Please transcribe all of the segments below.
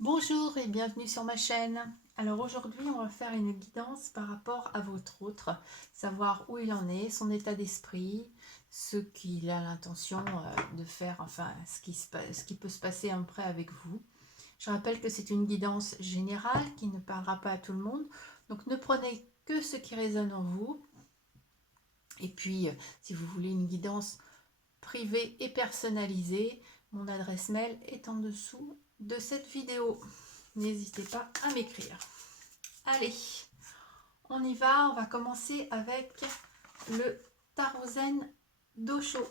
Bonjour et bienvenue sur ma chaîne. Alors aujourd'hui, on va faire une guidance par rapport à votre autre, savoir où il en est, son état d'esprit, ce qu'il a l'intention de faire, enfin ce qui peut se passer après avec vous. Je rappelle que c'est une guidance générale qui ne parlera pas à tout le monde, donc ne prenez que ce qui résonne en vous. Et puis, si vous voulez une guidance privée et personnalisée, mon adresse mail est en dessous de cette vidéo. N'hésitez pas à m'écrire. Allez, on y va. On va commencer avec le tarot zen d'Osho.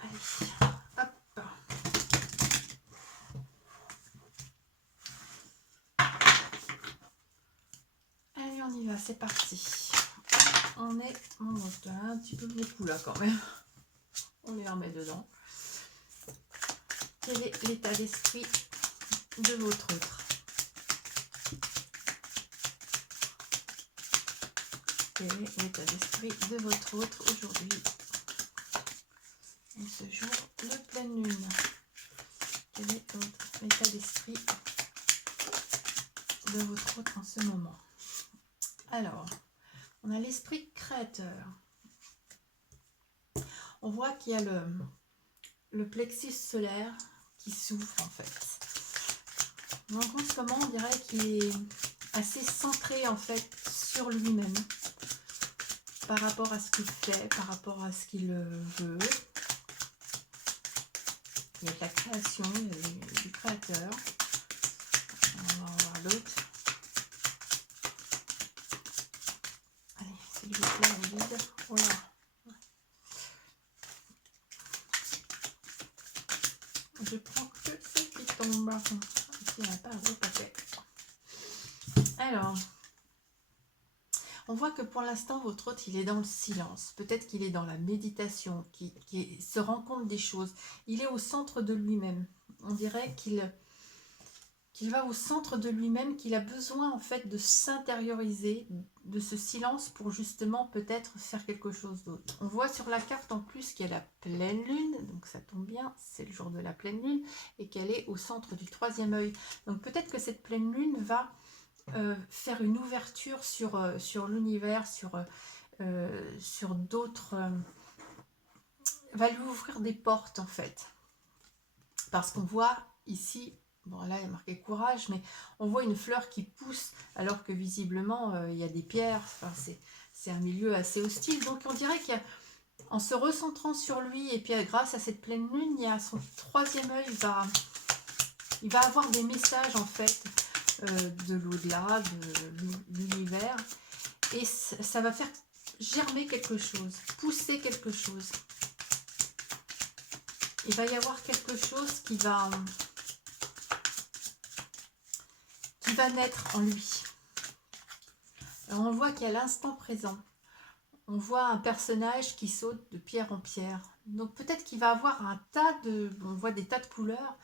Allez, hop. Allez, on y va, c'est parti. On est un petit peu beaucoup là quand même. On les remet dedans. Quel est l'état d'esprit de votre autre? Quel est l'état d'esprit de votre autre aujourd'hui, en ce jour de pleine lune? Quel est votre état d'esprit de votre autre en ce moment? Alors, on a l'esprit créateur. On voit qu'il y a le plexus solaire qui s'ouvre en fait. Donc en ce moment, on dirait qu'il est assez centré en fait sur lui-même, par rapport à ce qu'il fait, par rapport à ce qu'il veut. Il y a de la création, il y a du créateur. On va voir l'autre. Allez, s'il vous plaît, on vide. Oh là. Je prends que ce qui tombe. Ici, on n'a pas un gros paquet. Alors, on voit que pour l'instant, votre hôte, il est dans le silence. Peut-être qu'il est dans la méditation, qui se rend compte des choses. Il est au centre de lui-même. On dirait qu'il va au centre de lui-même, qu'il a besoin en fait de s'intérioriser de ce silence pour justement peut-être faire quelque chose d'autre. On voit sur la carte en plus qu'il y a la pleine lune, donc ça tombe bien, c'est le jour de la pleine lune, et qu'elle est au centre du troisième œil. Donc peut-être que cette pleine lune va faire une ouverture sur l'univers, sur d'autres... va lui ouvrir des portes en fait. Parce qu'on voit ici, bon là il y a marqué courage, mais on voit une fleur qui pousse alors que visiblement il y a des pierres, enfin, c'est un milieu assez hostile. Donc on dirait qu'en se recentrant sur lui et puis grâce à cette pleine lune, il y a son troisième œil, il va avoir des messages en fait de l'au-delà, de l'univers, et ça va faire germer quelque chose, pousser quelque chose. Il va y avoir quelque chose qui va naître en lui. Alors on voit qu'à l'instant présent, on voit un personnage qui saute de pierre en pierre. Donc peut-être qu'il va avoir un tas de... On voit des tas de couleurs,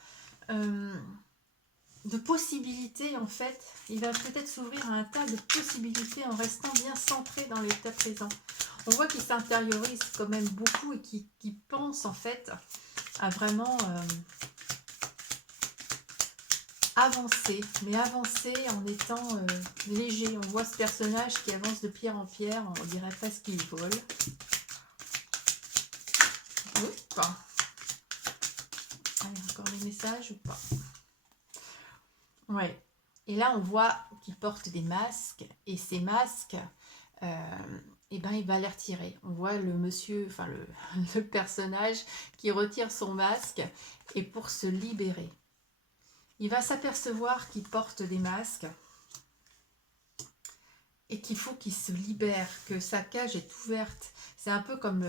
de possibilités en fait. Il va peut-être s'ouvrir à un tas de possibilités en restant bien centré dans l'état présent. On voit qu'il s'intériorise quand même beaucoup et qu'il pense en fait à vraiment... avancer, mais avancer en étant léger. On voit ce personnage qui avance de pierre en pierre, on dirait presque qu'il vole. Oups. Allez, encore des messages ou pas? Ouais. Et là, on voit qu'il porte des masques, et ces masques, eh ben, il va les retirer. On voit le monsieur, enfin le personnage qui retire son masque, et pour se libérer. Il va s'apercevoir qu'il porte des masques et qu'il faut qu'il se libère, que sa cage est ouverte. C'est un peu comme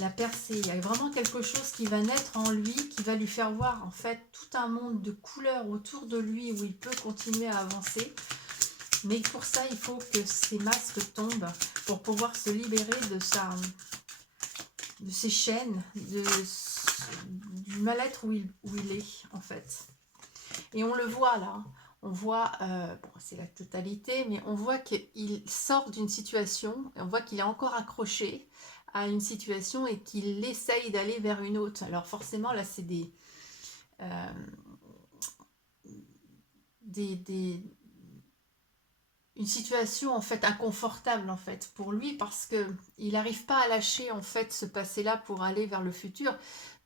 la percée. Il y a vraiment quelque chose qui va naître en lui, qui va lui faire voir en fait tout un monde de couleurs autour de lui où il peut continuer à avancer. Mais pour ça, il faut que ces masques tombent pour pouvoir se libérer de ses chaînes, du mal-être où il est en fait. Et on le voit là, on voit, bon, c'est la totalité, mais on voit qu'il sort d'une situation, et on voit qu'il est encore accroché à une situation et qu'il essaye d'aller vers une autre. Alors forcément, là, c'est euh, une situation en fait inconfortable en fait pour lui parce que il n'arrive pas à lâcher en fait ce passé-là pour aller vers le futur.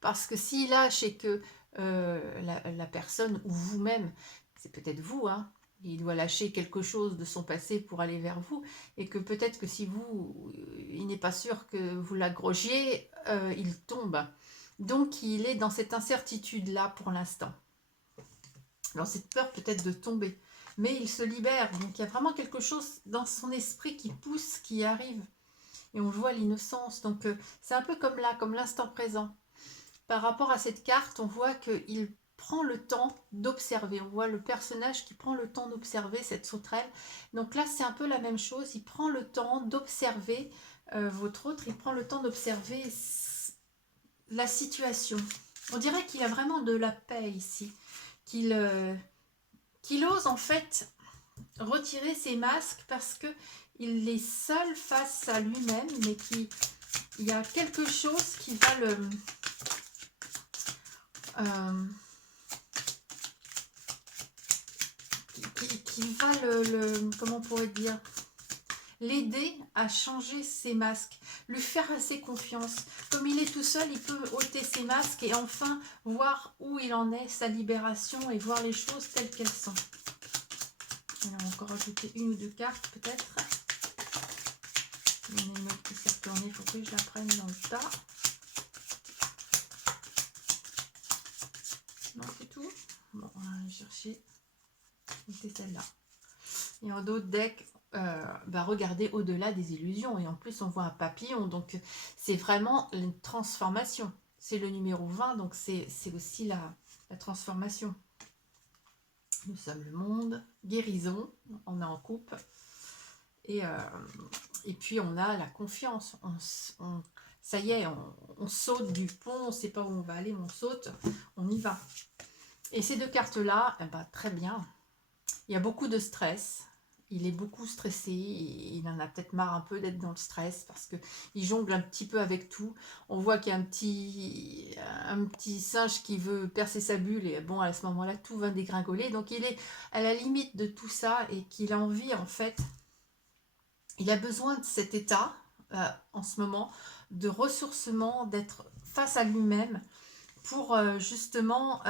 Parce que s'il lâche et que la personne ou vous-même, c'est peut-être vous, hein, il doit lâcher quelque chose de son passé pour aller vers vous, et que peut-être que si vous, il n'est pas sûr que vous l'accrochiez, il tombe. Donc il est dans cette incertitude-là pour l'instant, dans cette peur peut-être de tomber. Mais il se libère, donc il y a vraiment quelque chose dans son esprit qui pousse, qui arrive. Et on voit l'innocence, donc c'est un peu comme là, comme l'instant présent. Par rapport à cette carte, on voit qu'il prend le temps d'observer. On voit le personnage qui prend le temps d'observer cette sauterelle. Donc là, c'est un peu la même chose. Il prend le temps d'observer votre autre. Il prend le temps d'observer la situation. On dirait qu'il a vraiment de la paix ici. Qu'il ose en fait retirer ses masques parce que il est seul face à lui-même, mais qu'il y a quelque chose qui va le... qui va comment on pourrait dire, l'aider à changer ses masques, lui faire assez confiance. Comme il est tout seul, il peut ôter ses masques et enfin voir où il en est, sa libération, et voir les choses telles qu'elles sont. Alors, on va encore ajouter une ou deux cartes peut-être. Il y en a une autre qui s'est retournée, il faut que je la prenne dans le tas. Non, c'est tout. Bon, on va aller chercher. C'est celle-là. Et en d'autres decks, regardez au-delà des illusions. Et en plus, on voit un papillon. Donc, c'est vraiment une transformation. C'est le numéro 20, donc c'est aussi la transformation. Nous sommes le monde. Guérison, on est en coupe. Et puis, on a la confiance. Ça y est, on saute du pont. On ne sait pas où on va aller, mais on saute. On y va. Et ces deux cartes-là, très bien. Il y a beaucoup de stress. Il est beaucoup stressé. Il en a peut-être marre un peu d'être dans le stress parce qu'il jongle un petit peu avec tout. On voit qu'il y a un petit singe qui veut percer sa bulle. Et bon, à ce moment-là, tout va dégringoler. Donc, il est à la limite de tout ça et qu'il a envie, en fait, il a besoin de cet état, en ce moment, de ressourcement, d'être face à lui-même pour justement...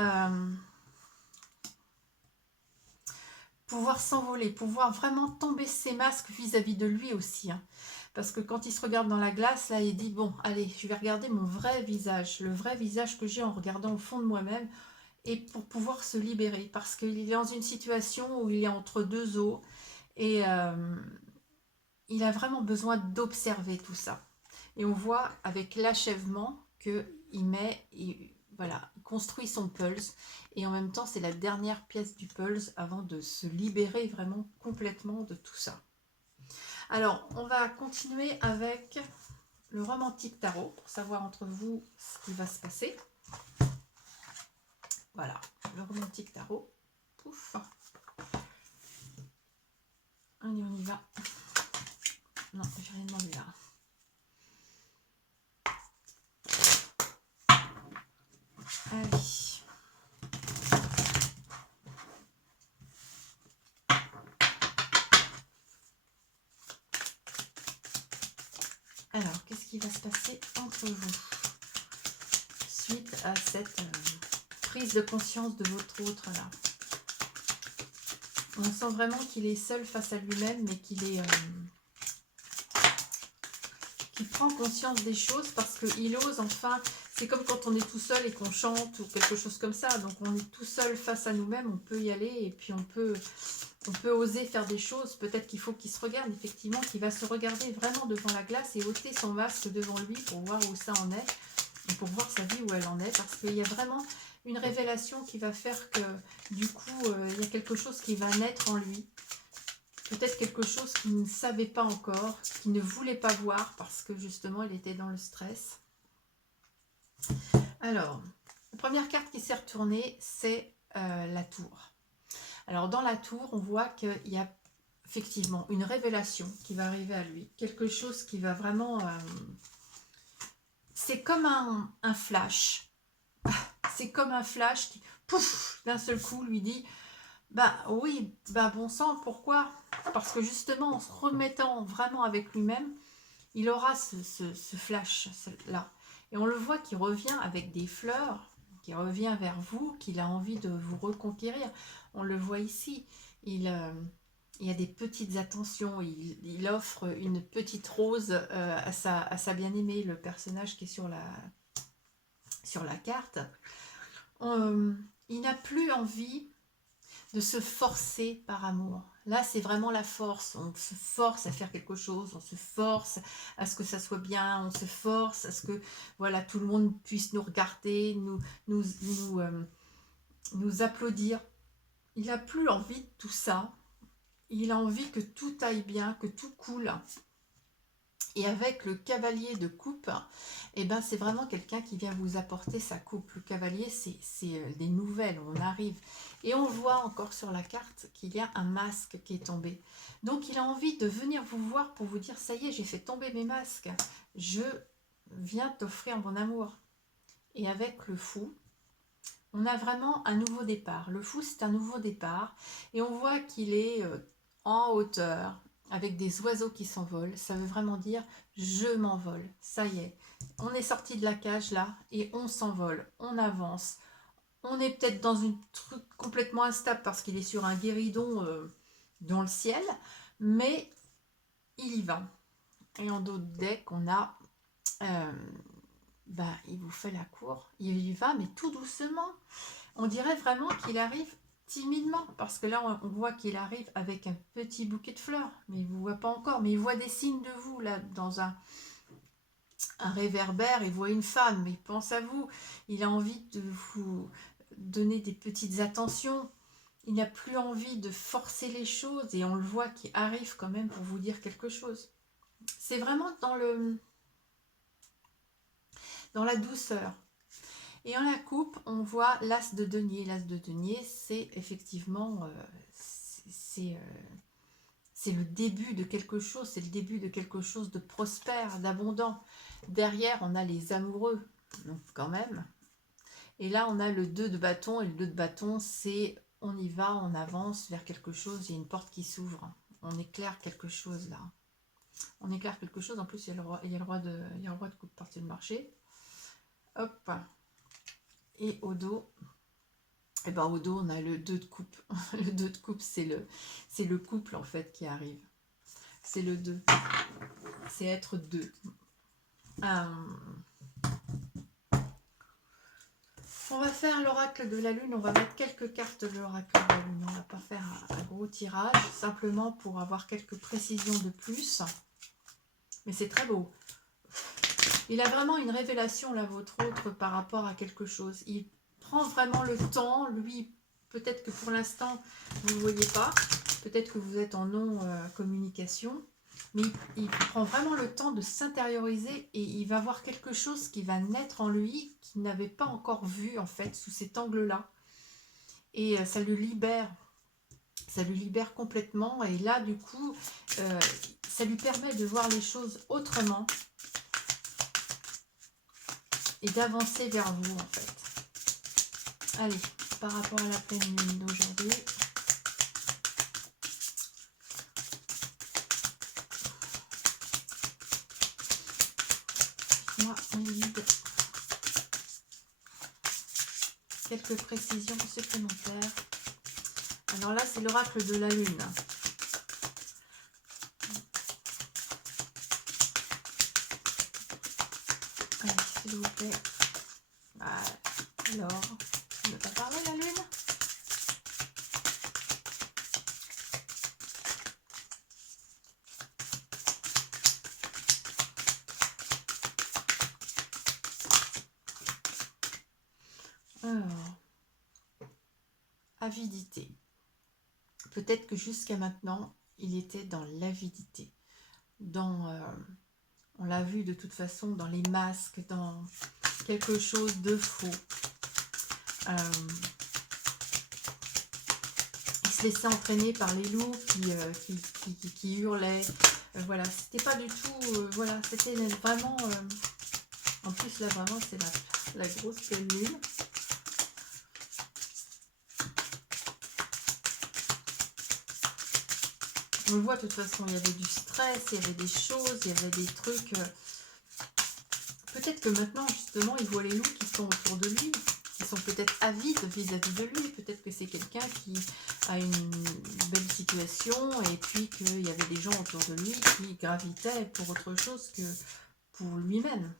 pouvoir s'envoler, pouvoir vraiment tomber ses masques vis-à-vis de lui aussi. Hein. Parce que quand il se regarde dans la glace, là, il dit, bon, allez, je vais regarder mon vrai visage, le vrai visage que j'ai en regardant au fond de moi-même, et pour pouvoir se libérer. Parce qu'il est dans une situation où il est entre deux eaux, et il a vraiment besoin d'observer tout ça. Et on voit avec l'achèvement qu'il met... Voilà, il construit son pulse et en même temps c'est la dernière pièce du pulse avant de se libérer vraiment complètement de tout ça. Alors on va continuer avec le romantique tarot pour savoir entre vous ce qui va se passer. Voilà, le romantique tarot. Pouf. Allez, on y va. Non, j'ai rien demandé là. Allez. Alors, qu'est-ce qui va se passer entre vous suite à cette prise de conscience de votre autre là? On sent vraiment qu'il est seul face à lui-même, mais qu'il prend conscience des choses parce qu'il ose enfin. C'est comme quand on est tout seul et qu'on chante ou quelque chose comme ça. Donc on est tout seul face à nous-mêmes, on peut y aller et puis on peut oser faire des choses. Peut-être qu'il faut qu'il se regarde, effectivement, qu'il va se regarder vraiment devant la glace et ôter son masque devant lui pour voir où ça en est et pour voir sa vie où elle en est. Parce qu'il y a vraiment une révélation qui va faire que du coup, il y a quelque chose qui va naître en lui. Peut-être quelque chose qu'il ne savait pas encore, qu'il ne voulait pas voir parce que justement, il était dans le stress. Alors, la première carte qui s'est retournée, c'est la tour. Alors, dans la tour, on voit qu'il y a effectivement une révélation qui va arriver à lui. Quelque chose qui va vraiment c'est comme un flash. C'est comme un flash qui, pouf, d'un seul coup, lui dit, bah oui, bah bon sang, pourquoi? Parce que justement, en se remettant vraiment avec lui-même, il aura ce flash-là. Et on le voit qui revient avec des fleurs, qui revient vers vous, qu'il a envie de vous reconquérir. On le voit ici. Il y a des petites attentions. Il offre une petite rose à sa bien-aimée, le personnage qui est sur la carte. Il n'a plus envie de se forcer par amour. Là, c'est vraiment la force. On se force à faire quelque chose, on se force à ce que ça soit bien, on se force à ce que voilà, tout le monde puisse nous regarder, nous applaudir. Il n'a plus envie de tout ça. Il a envie que tout aille bien, que tout coule. Et avec le cavalier de coupe, eh ben, c'est vraiment quelqu'un qui vient vous apporter sa coupe. Le cavalier, c'est des nouvelles, on arrive. Et on voit encore sur la carte qu'il y a un masque qui est tombé. Donc il a envie de venir vous voir pour vous dire, ça y est, j'ai fait tomber mes masques. Je viens t'offrir mon amour. Et avec le fou, on a vraiment un nouveau départ. Le fou, c'est un nouveau départ. Et on voit qu'il est en hauteur, avec des oiseaux qui s'envolent. Ça veut vraiment dire je m'envole. Ça y est, on est sorti de la cage là et on s'envole, on avance. On est peut-être dans une truc complètement instable parce qu'il est sur un guéridon dans le ciel, mais il y va. Et en dos de deck, on a il vous fait la cour, il y va mais tout doucement. On dirait vraiment qu'il arrive timidement, parce que là on voit qu'il arrive avec un petit bouquet de fleurs, mais il ne vous voit pas encore, mais il voit des signes de vous là dans un réverbère, il voit une femme, mais il pense à vous, il a envie de vous donner des petites attentions, il n'a plus envie de forcer les choses, et on le voit qui arrive quand même pour vous dire quelque chose. C'est vraiment dans la douceur. Et en la coupe, on voit l'as de denier. L'as de denier, c'est effectivement, c'est le début de quelque chose, c'est le début de quelque chose de prospère, d'abondant. Derrière, on a les amoureux, donc quand même. Et là, on a le 2 de bâton, et le 2 de bâton, c'est on y va, on avance vers quelque chose, il y a une porte qui s'ouvre. On éclaire quelque chose là. On éclaire quelque chose, en plus, il y a le roi de coupe parti de marché. Hop. Et au dos, au dos, on a le 2 de coupe. Le 2 de coupe, c'est le couple, en fait, qui arrive. C'est le 2. C'est être 2. On va faire l'oracle de la lune. On va mettre quelques cartes de l'oracle de la lune. On ne va pas faire un gros tirage, simplement pour avoir quelques précisions de plus. Mais c'est très beau. Il a vraiment une révélation, là, votre autre, par rapport à quelque chose. Il prend vraiment le temps, lui, peut-être que pour l'instant, vous ne le voyez pas, peut-être que vous êtes en non-communication, mais il prend vraiment le temps de s'intérioriser et il va voir quelque chose qui va naître en lui qu'il n'avait pas encore vu, en fait, sous cet angle-là. Et ça lui libère complètement, et là, du coup, ça lui permet de voir les choses autrement, et d'avancer vers vous, en fait. Allez, par rapport à la pleine lune d'aujourd'hui. Moi, on guide. Quelques précisions supplémentaires. Alors là, c'est l'oracle de la lune. Allez, s'il vous plaît. Voilà. Alors, on ne peut pas parler, la lune? Alors, avidité. Peut-être que jusqu'à maintenant, il était dans l'avidité. On l'a vu de toute façon dans les masques, dans quelque chose de faux. Il se laissait entraîner par les loups qui hurlaient. Voilà, c'était pas du tout... voilà, c'était vraiment En plus, là, vraiment, c'est la grosse pleine lune. On le voit, de toute façon, il y avait du stress, il y avait des choses, il y avait des trucs... Peut-être que maintenant, justement, il voit les loups qui sont autour de lui, qui sont peut-être avides vis-à-vis de lui. Peut-être que c'est quelqu'un qui a une belle situation et puis qu'il y avait des gens autour de lui qui gravitaient pour autre chose que pour lui-même.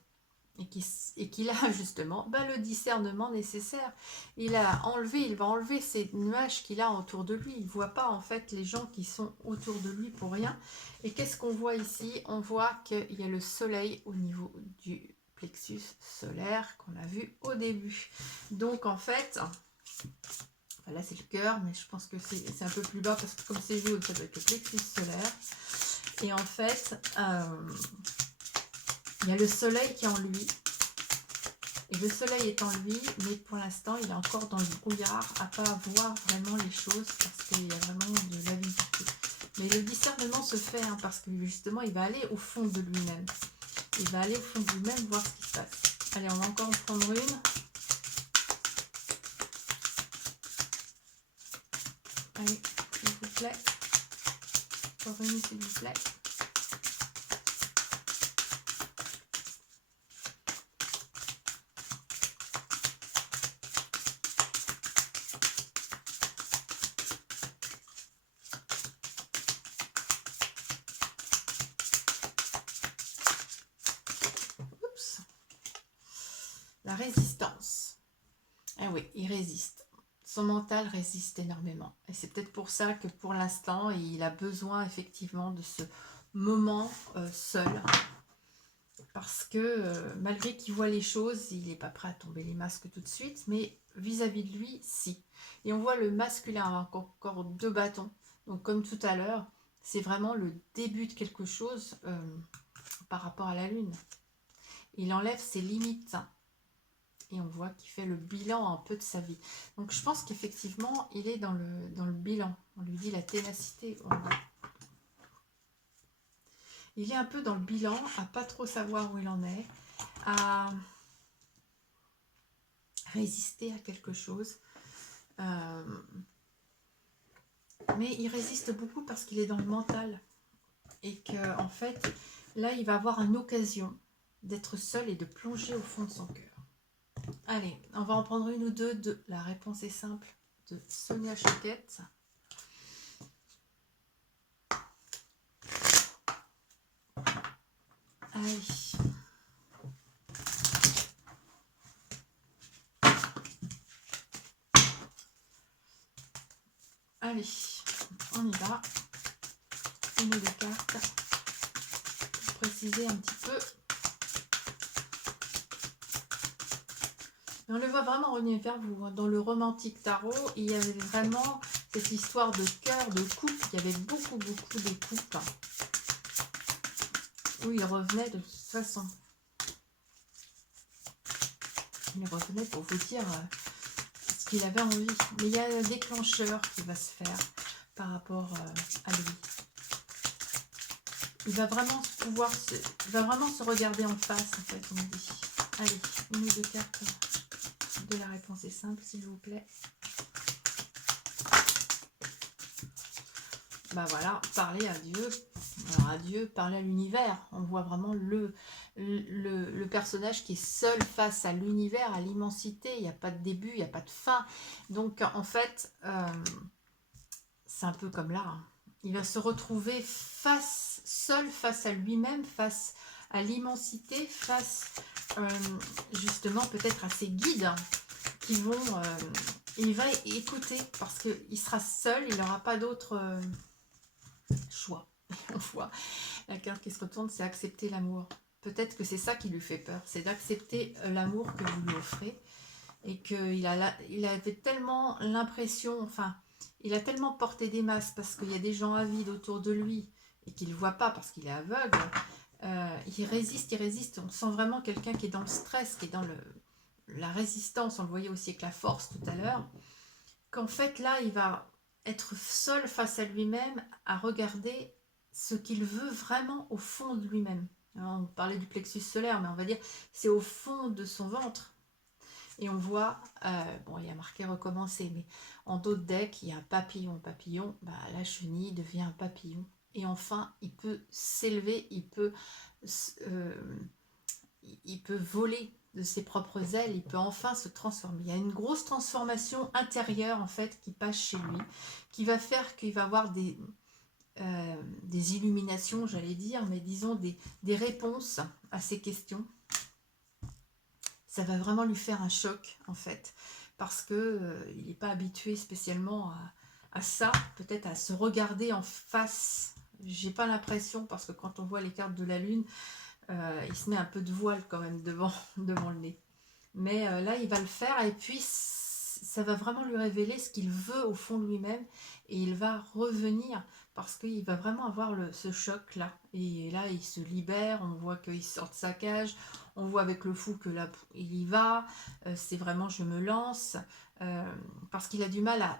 Et qu'il a justement le discernement nécessaire. Il va enlever ces nuages qu'il a autour de lui. Il ne voit pas en fait les gens qui sont autour de lui pour rien. Et qu'est-ce qu'on voit ici? On voit qu'il y a le soleil au niveau du plexus solaire qu'on a vu au début. Donc en fait, là c'est le cœur, mais je pense que c'est un peu plus bas parce que comme c'est jaune, ça doit être le plexus solaire. Et en fait, il y a le soleil qui est en lui. Et le soleil est en lui, mais pour l'instant, il est encore dans le brouillard, à pas voir vraiment les choses, parce qu'il y a vraiment de l'avidité. Mais le discernement se fait, hein, parce que justement, il va aller au fond de lui-même. Il va aller au fond de lui-même, voir ce qui se passe. Allez, on va encore en prendre une. Allez, s'il vous plaît. Encore une, s'il vous plaît. La résistance. Ah oui, il résiste. Son mental résiste énormément. Et c'est peut-être pour ça que pour l'instant, il a besoin effectivement de ce moment seul. Parce que malgré qu'il voit les choses, il n'est pas prêt à tomber les masques tout de suite. Mais vis-à-vis de lui, si. Et on voit le masculin avec encore 2 bâtons. Donc comme tout à l'heure, c'est vraiment le début de quelque chose par rapport à la lune. Il enlève ses limites. Et on voit qu'il fait le bilan un peu de sa vie. Donc je pense qu'effectivement, il est dans le bilan. On lui dit la ténacité. Il est un peu dans le bilan, à pas trop savoir où il en est, à résister à quelque chose. Mais il résiste beaucoup parce qu'il est dans le mental. Et qu'en fait, là, il va avoir une occasion d'être seul et de plonger au fond de son cœur. Allez, on va en prendre une ou deux. La réponse est simple, de Sonia Choquette. Allez. Allez, on y va. Une ou deux cartes. Pour préciser un petit peu. On le voit vraiment revenir vers vous. Dans le romantique tarot, il y avait vraiment cette histoire de cœur, de couple. Il y avait beaucoup de couples où il revenait de toute façon. Il revenait pour vous dire ce qu'il avait envie. Mais il y a un déclencheur qui va se faire par rapport à lui. Il va vraiment se regarder en face, en fait, on dit. Allez, une ou deux cartes de la réponse est simple, s'il vous plaît. Bah voilà, parler à Dieu. Alors à Dieu, parler à l'univers. On voit vraiment le personnage qui est seul face à l'univers, à l'immensité. Il n'y a pas de début, il n'y a pas de fin. Donc en fait, c'est un peu comme là. Hein. Il va se retrouver seul face à lui-même, face à l'immensité, face justement peut-être à ses guides qui vont... il va écouter parce qu'il sera seul, il n'aura pas d'autre choix. On voit la carte qui se retourne, c'est accepter l'amour. Peut-être que c'est ça qui lui fait peur, c'est d'accepter l'amour que vous lui offrez et qu'il avait tellement l'impression, enfin, il a tellement porté des masses parce qu'il y a des gens avides autour de lui et qu'il ne voit pas parce qu'il est aveugle. Il résiste. On sent vraiment quelqu'un qui est dans le stress, qui est dans la résistance. On le voyait aussi avec la force tout à l'heure. Qu'en fait, là, il va être seul face à lui-même, à regarder ce qu'il veut vraiment au fond de lui-même. Alors, on parlait du plexus solaire, mais on va dire c'est au fond de son ventre. Et on voit, bon, il y a marqué recommencer, mais en dos de deck, il y a un papillon. Papillon, bah, la chenille devient un papillon. Et enfin, il peut s'élever, il peut voler de ses propres ailes, il peut enfin se transformer. Il y a une grosse transformation intérieure, en fait, qui passe chez lui, qui va faire qu'il va avoir des illuminations, j'allais dire, mais disons des réponses à ces questions. Ça va vraiment lui faire un choc, en fait, parce que il n'est pas habitué spécialement à ça, peut-être à se regarder en face. J'ai pas l'impression, parce que quand on voit les cartes de la lune, il se met un peu de voile quand même devant le nez. Mais là, il va le faire, et puis ça va vraiment lui révéler ce qu'il veut au fond de lui-même, et il va revenir, parce qu'il va vraiment avoir ce choc-là. Et là, il se libère, on voit qu'il sort de sa cage, on voit avec le fou que là, il y va, c'est vraiment je me lance, parce qu'il a du mal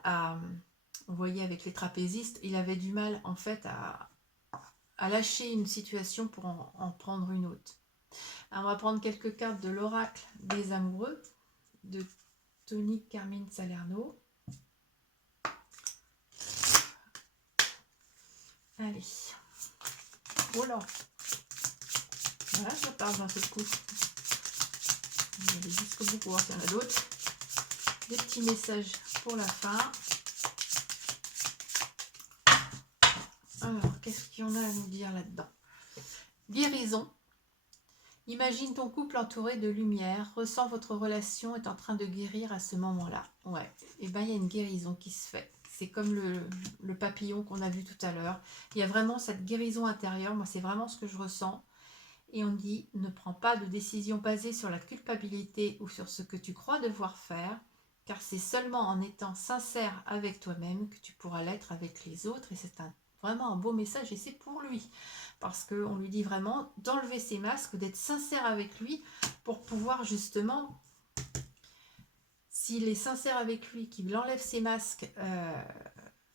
on voyait avec les trapézistes, il avait du mal en fait à lâcher une situation pour en prendre une autre. Alors, on va prendre quelques cartes de l'oracle des amoureux de Tony Carmine Salerno. Allez. Oh là. Voilà, ça part d'un seul coup. On va aller jusqu'au bout pour voir qu'il y en a d'autres. Des petits messages pour la fin. Alors, qu'est-ce qu'il y en a à nous dire là-dedans? Guérison. Imagine ton couple entouré de lumière, ressens votre relation est en train de guérir à ce moment-là. Ouais, et bien il y a une guérison qui se fait. C'est comme le papillon qu'on a vu tout à l'heure. Il y a vraiment cette guérison intérieure, moi c'est vraiment ce que je ressens. Et on dit, ne prends pas de décision basée sur la culpabilité ou sur ce que tu crois devoir faire, car c'est seulement en étant sincère avec toi-même que tu pourras l'être avec les autres. Et c'est vraiment un beau message et c'est pour lui. Parce qu'on lui dit vraiment d'enlever ses masques, d'être sincère avec lui pour pouvoir justement, s'il est sincère avec lui, qu'il enlève ses masques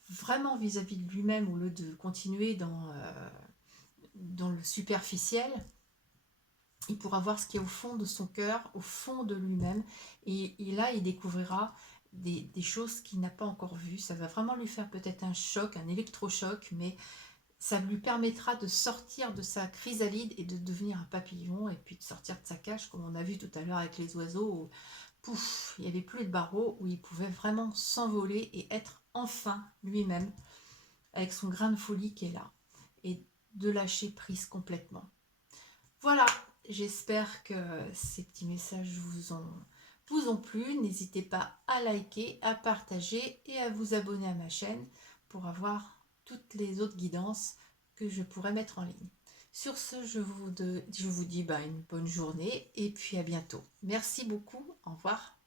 vraiment vis-à-vis de lui-même au lieu de continuer dans le superficiel, il pourra voir ce qui est au fond de son cœur, au fond de lui-même. Et là, il découvrira des choses qu'il n'a pas encore vues. Ça va vraiment lui faire peut-être un choc, un électrochoc, mais ça lui permettra de sortir de sa chrysalide et de devenir un papillon, et puis de sortir de sa cage, comme on a vu tout à l'heure avec les oiseaux, où, pouf, il n'y avait plus de barreaux, où il pouvait vraiment s'envoler et être enfin lui-même, avec son grain de folie qui est là, et de lâcher prise complètement. Voilà, j'espère que ces petits messages vous ont plu. N'hésitez pas à liker, à partager et à vous abonner à ma chaîne pour avoir toutes les autres guidances que je pourrais mettre en ligne. Sur ce, je vous dis une bonne journée et puis à bientôt. Merci beaucoup, au revoir.